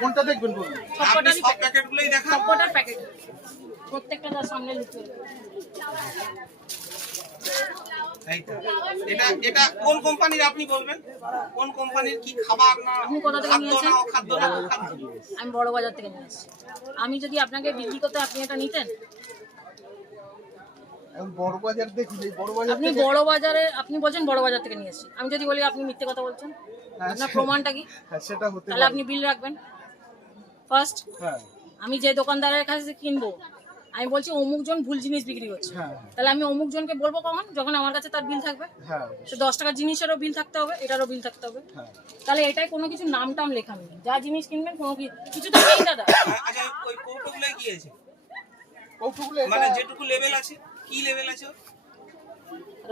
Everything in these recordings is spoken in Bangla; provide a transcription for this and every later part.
কোনটা দেখবেন বলুন? আপনি সব প্যাকেটগুলোই দেখান। সবকটার প্যাকেট প্রত্যেকটা তার সামনে লিখে এইটা এটা কোন কোম্পানির আপনি বলবেন? কোন কোম্পানির কি খাবার না আপনি কোথা থেকে খাদ্য নিয়েছেন? না অখাদ্য না খাদ্য? আমি বড় বাজার থেকে নিয়ে এসেছি। আমি যদি আপনাকে বিক্রি করতে আপনি এটা নিতেন? আমি বড় বাজার দেখি, এই বড় বাজার আপনি বড় বাজারে আপনি বলছেন বড় বাজার থেকে নিয়ে এসেছি। আমি যদি বলি আপনি মিথ্যে কথা বলছেন, আপনার প্রমাণটা কি? হ্যাঁ সেটা হতে তাহলে পারে। আপনি বিল রাখবেন ফার্স্ট। হ্যাঁ আমি যে দোকানদারের কাছে কিনবো, আমি বলছি অমুক জন ভুল জিনিস বিক্রি করছে, হ্যাঁ তাহলে আমি অমুক জনকে বলবো কখন? যখন আমার কাছে তার বিল থাকবে। হ্যাঁ তো 10 টাকার জিনিসেরও বিল থাকতে হবে, এটারও বিল থাকতে হবে। হ্যাঁ। তাহলে এটাই কোনো কিছু নাম টাম লেখা নেই, যা জিনিস কিনবেন কোনো কিছু তো নেই দাদা। আচ্ছা ওই কৌটোগুলো কি আছে? কৌটোগুলো মানে যেটুকু লেভেল আছে, কি লেভেল আছে?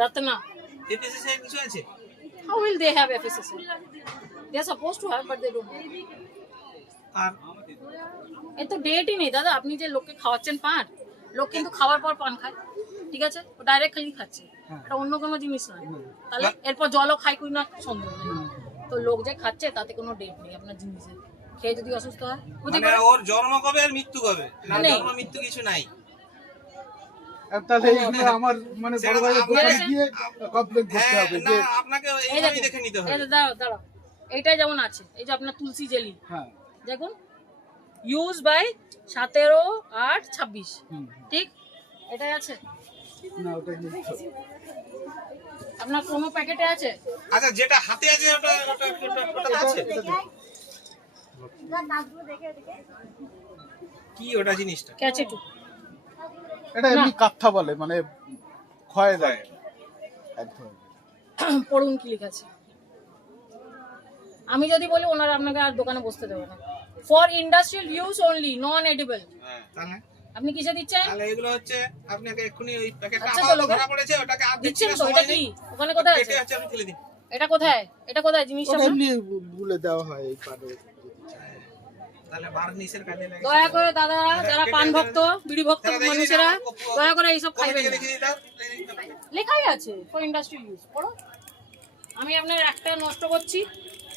Ratna, এফএসএসআই এর কিছু আছে? how will they have FSSAI? They are supposed to have, but they don't. আর এ তো ডেটই নেই দাদা। আপনি যে লোককে খাওয়াচ্ছেন পান, লোক কিন্তু খাওয়ার পর পান খায়, ঠিক আছে? ও ডাইরেক্টলি খাচ্ছে, এটা অন্য কোনো জিনিস নয়। তাহলে এরপর জলও খাই কই না সন্দেহ নেই। তো লোক যে খাচ্ছে তাতে কোনো ডেট নেই আপনার জিনিসের। খেয়ে যদি অসুস্থ হয়, মানে ওর জন্ম কবে আর মৃত্যু কবে? না নেই। জন্ম মৃত্যু কিছু নাই। তাহলে এইগুলো আমার মানে বড় বাজার দোকানে গিয়ে কমপ্লেইন করতে হ্যাঁ হবে না যে আপনাকে এই এইভাবেই দেখুন, দেখে নিতে হবে। এই দাঁড়াও দাঁড়াও, এইটাই যেমন আছে, এই যে আপনার তুলসী জেলি, হ্যাঁ দেখুন ইউজ বাই 17/8/26, ঠিক? এটাই আছে না ওটা কি আপনার কোনো প্যাকেটে আছে? আচ্ছা যেটা হাতে আছে ওটা আছে কি ওটা জিনিসটা? ক্যাচেটু এটা এমনি কাঠা বলে, মানে ক্ষয় দেয় একদম। পড়ুন কি লেখা আছে। আমি যদি বলি ওনারা আপনাকে আর দোকানে বসতে দেবে না। For industrial use only, non edible. হ্যাঁ তাহলে আপনি কিসে দিচ্ছেন? তাহলে এগুলো হচ্ছে আপনাকে এক্ষুনি ওই প্যাকেটটা আচ্ছা তো আপাতত লোকে ধরা পড়েছে ওটাকে আর দিচ্ছেন দেখতে তো, এটা কি ওখানে কোথায় আছে? কেটে আছে আপনি ফেলে দিন। এটা কোথায়? এটা কোথায় জিনিসটা? ওটা এমনি বলে দেওয়া হয় এই পাড়ে। তাহলে বার্নিশের কাজে লাগে। দয়া করে দাদা, যারা পান ভক্ত, বিড়ি ভক্ত মানুষেরা, দয়া করে এইসব খাইবেন না। দেখে দিই লেখাই আছে ফর ইন্ডাস্ট্রিয়াল ইউজ, পড়ো। আমি আপনার একটা নষ্ট করছি,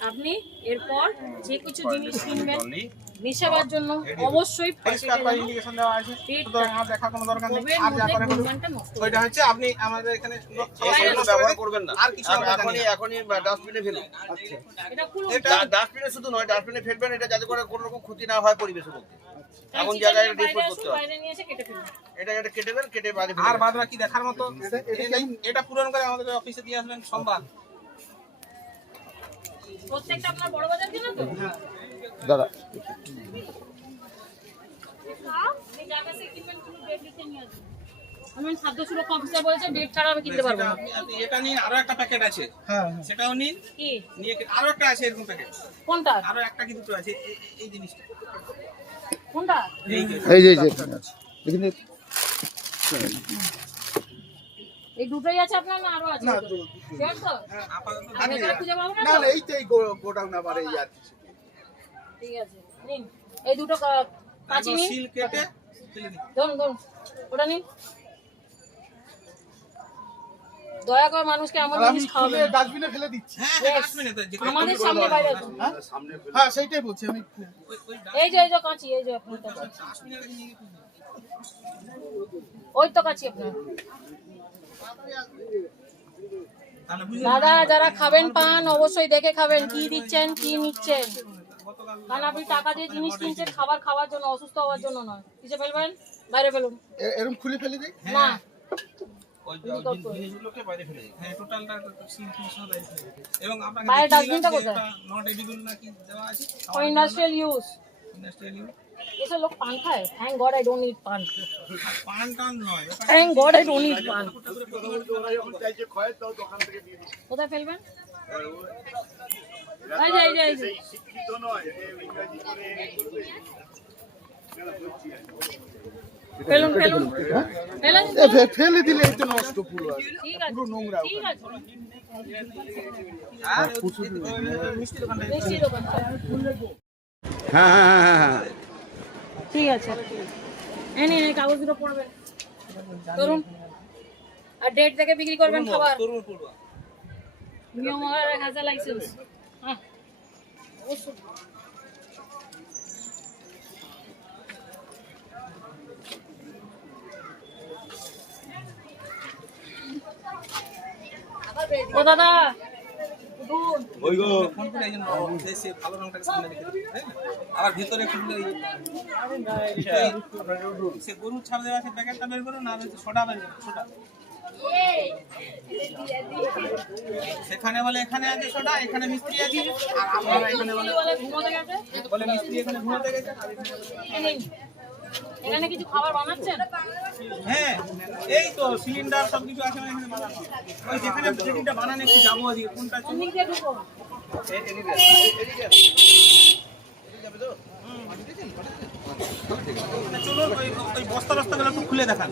আপনি এরপর যে কিছু জিনিস কিনবেন মেশাবার জন্য অবশ্যই পরিষ্কার করে ইন্ডিকেশন দেওয়া আছে। সুতরাং আর দেখার কোনো দরকার নেই। আর যা করে করুন। ওইটা হচ্ছে আপনি আমাদের এখানে এগুলো ব্যবহার করবেন না। আর কিছু এখনই ডাস্টবিনে ফেলুন। এটা খুলুন। ডাস্টবিনে শুধু নয়, ডাস্টবিনে ফেলবেন এটা যাতে করে কোনো রকম ক্ষতি না হয় পরিবেশের মধ্যে। এমন চিকেনের জায়গায় বাইরে ডিসপোজ আসুন, করতে হবে। বাইরে নিয়ে এসে কেটে ফেলুন। এটা কেটে দেন, কেটে বাইরে আর ফেলবেন। বাদ বাকি দেখার মতো এটা পূরণ করে আমাদের অফিসে দিয়ে আসবেন সোমবার। প্রত্যেকটা আপনার বড় বাজার কিনা তো? দাদা আপনি যার কাছে কিনবেন কোনো ডেট লিখে নিয়ে আসবেন। আমি খাদ্য সুরক্ষা অফিসার বলেছে ডেট ছাড়া আমি কিনতে পারবো না। আপনি এটা নিন, আরো একটা প্যাকেট আছে হ্যাঁ সেটাও নিন, কি নিয়ে আরো একটা আছে এরকম প্যাকেট, কোনটা? আরো একটা কি দুটো আছে এই জিনিসটা কোনটা? এই যে এই যে এখানে এই দুটোই আছে আপনার না আরো আছে? না Sure তো? আপাতত আমি এখানে খুঁজে পাবো না না তো? না এই তো এই গোডাউন আবার এই আর কিছু ঠিক আছে নিন, এই দুটো কাঁচি নিন, সিল কেটে ফেলে দিন। ধরুন ধরুন, ওটা নিন। দয়া করে মানুষকে এমন আমি জিনিস খুলে খাওয়াবেন না। ডাস্টবিনে ফেলে দিচ্ছি। হ্যাঁ Yes. ডাস্টবিনে তো যেখানে আমাদের সামনে বাইরে আসুন। হ্যাঁ সেইটাই বলছি আমি। ওই এই যে কাঁচি, এই যে আপনার কাছে। ডাস্টবিনে রেখে নিয়ে গেছি। ওই তো কাঁচি আপনার। তাহলে বুঝলেন দাদা যারা খাবেন পান অবশ্যই দেখে খাবেন কি দিচ্ছেন কি নিচ্ছেন, কারণ আপনি টাকা দিয়ে জিনিস কিনছেন খাবার খাওয়ার জন্য, অসুস্থ হওয়ার জন্য নয়। কিসে ফেলবেন? বাইরে ফেলুন এরকম খুলে ফেলে দিই। না। ওই জিনিসগুলোকে বাইরে ফেলে দিন। হ্যাঁ টোটালটা সিল ফিল সব বাইরে ফেলে দিন। এবং আপনাকে বাইরে দেখিয়ে ডাস্টবিনটা দিলাম যে কোথায়? এটা নট এডিবল নাকি দেওয়া আছে। For industrial use. Industrial use এসে লোক পান খায়। Thank god I don't need পান। পান টান নয়। Thank god I don't need পান। কোথায় ফেলবেন? এই যে ফেলুন ফেলুন ফেলুন। ফেলে দিলে এই তো নষ্ট পুরো আর। ঠিক আছে পুরো নোংরা। ঠিক আছে। আর মিষ্টি দোকানটা মিষ্টি দোকান। হ্যাঁ হ্যাঁ হ্যাঁ হ্যাঁ। ঠিক আছে, এই নিন এই কাগজগুলো পড়বেন ধরুন, আর ডেট দেখে বিক্রি করবেন খাবার। তরুণ পূর্ব নিয়ম হ্যাজ আ লাইসেন্স। হ্যাঁ অবশ্যই। ও দাদা ফোন করে একজন সে ভালো রংটাকে সামনে রেখে দিবে, তাই না? আবার ভিতরে খুললে সে গরুর ছাপ দেওয়া আছে প্যাকেটটা বের করো, না হলে সোডা বের করো, সোডা। সেখানে বলে এখানে আছে সোডা, এখানে মিস্ত্রি আছে, আর আপনারা এখানে বলে ঘুমোতে গেছে মিস্ত্রি এখানে ঘুমাতে গেছে। এখানে কিছু খাবার বানাচ্ছেন? হ্যাঁ, এই তো সিলিন্ডার সবকিছু আছে মানে এখানে বানানো। ওই যেখানে যেটা বানানো একটু যাবো আজকে, কোনটা কোন দিক দিয়ে ঢুকো? চলুন ওই বস্তা বস্তাগুলো একটু খুলে দেখান।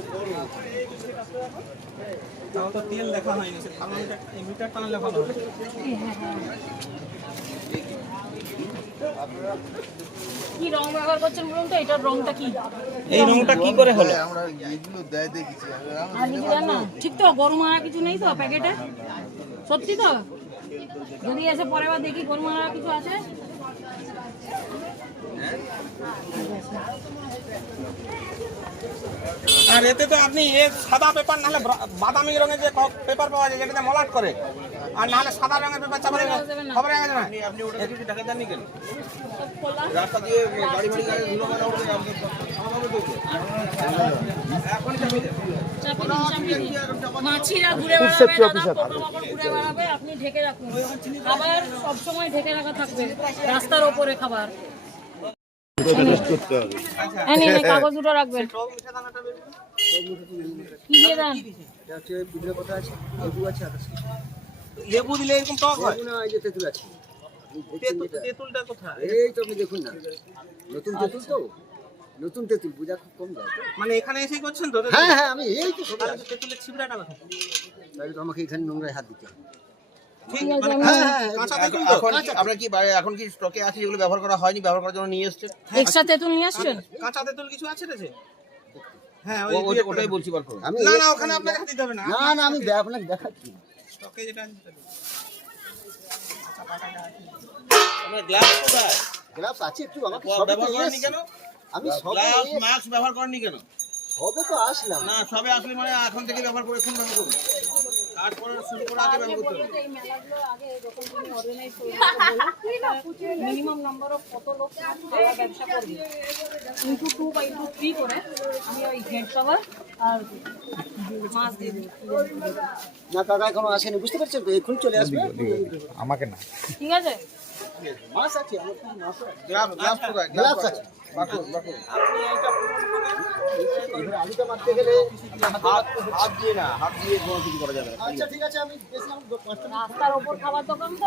তাও তো তেল দেখা হয়নি, সে ভালো মিটার টানলে ভালো হবে। কি রং ব্যবহার করছেন বলুন তো? এটার রংটা কি? এই রংটা কি করে হলো? আমরা এগুলো দেয় দেখেছি আর কিছু দেন না? ঠিক তো? গরু মারা কিছু নেই তো প্যাকেটে? সত্যি তো? যদি এসে পরের বার দেখি গরু মারা কিছু আছে। আর এতে তো আপনি সাদা পেপার নাহলে বাদামি রঙের যে পেপার পাওয়া যায় যেটাতে মলাট করে, আর নাহলে সাদা রঙের পেপার চাপালে খবর হয়ে গেছে না। আপনি ওটা কিছু টাকা দেননি কেন? সব খোলা। রাস্তা দিয়ে গাড়ি বাড়ি গাড়ি ধুলো বানা উঠে আমাদের চাপিয়ে দিন, চাপিয়ে দিন। মাছিরা ঘুরে বেড়াবে দাদা, পোকামাকড় ঘুরে বেড়াবে, আপনি ঢেকে রাখুন। খাবার সবসময় ঢেকে রাখা থাকবে, রাস্তার ওপরে খাবার। এই নিন, এই কাগজ দুটো রাখবেন। কি দিয়ে দেন? লেবু দিলে এরকম টক হয়? তেঁতুল আছে। তেঁতুলটা কোথায়? এই তো আপনি দেখুন না, নতুন তেঁতুল তো, নতুন তেঁতুল বোঝা খুব কম যায় তো। মানে এখানে এসেই করছেন তো? হ্যাঁ হ্যাঁ, আমি এই তো সব তাহলে তো তেঁতুলের ছিবড়াটা কোথায়? তাহলে তো আমাকে এখানে নোংরায় হাত দিতে হবে। ঠিক মানে কাঁচা তেঁতুল তো? এখন কি আপনার কি এখন কি স্টকে আছে যেগুলো ব্যবহার করা হয়নি, ব্যবহার করার জন্য নিয়ে এসেছেন? এক্সট্রা তেঁতুল নিয়ে আসছেন? কাঁচা তেঁতুল কিছু আছে রে? হ্যাঁ, ওটাই বলছি বার করুন। আমি না না, ওখানে আপনাকে দিতে হবে না। না না, আমি আপনাকে দেখাচ্ছি। স্টকে যেটা আছে সেটা দিন। আপনার গ্লাস কোথায়? গ্লাভস আছে একটু, আমাকে সবে তো ব্যবহার করেননি এসছি। কেন? আমি সবে গ্লাস এসছি। মাস্ক ব্যবহার করেননি কেন? সবে তো আসলাম। না সবে আসলে মানে এখন থেকে ব্যবহার করে এখন ব্যবহার করুন। তারপরে শুরু করে আগে ব্যবহার করতে হবে। এই মেলাগুলো আগে যখন তুমি অর্গানাইজ করবে, মিনিমাম নাম্বার অফ কত লোক খাওয়া ব্যবসা করবে, ইন্টু 2 বা ইন্টু 3 করে আমি ওই হেড কভার আর মাছ দিয়ে দিই। না কাকা এখনো আসেনি, বুঝতে পারছেন তো, এখন চলে আসবে। ঠিক আছে? মাছ আছে, আমার কাছে মাছ আছে। গ্লাস কোথায়? গ্লাভস আছে। বার করুন, বার করুন। এবার আলুটা মারতে গেলে হাত দিয়ে না, হাত দিয়ে কোনো কিছু করা যাবে না। আচ্ছা ঠিক আছে, আমি গেছিলাম 5টা রাস্তার ওপর খাবার দোকান তো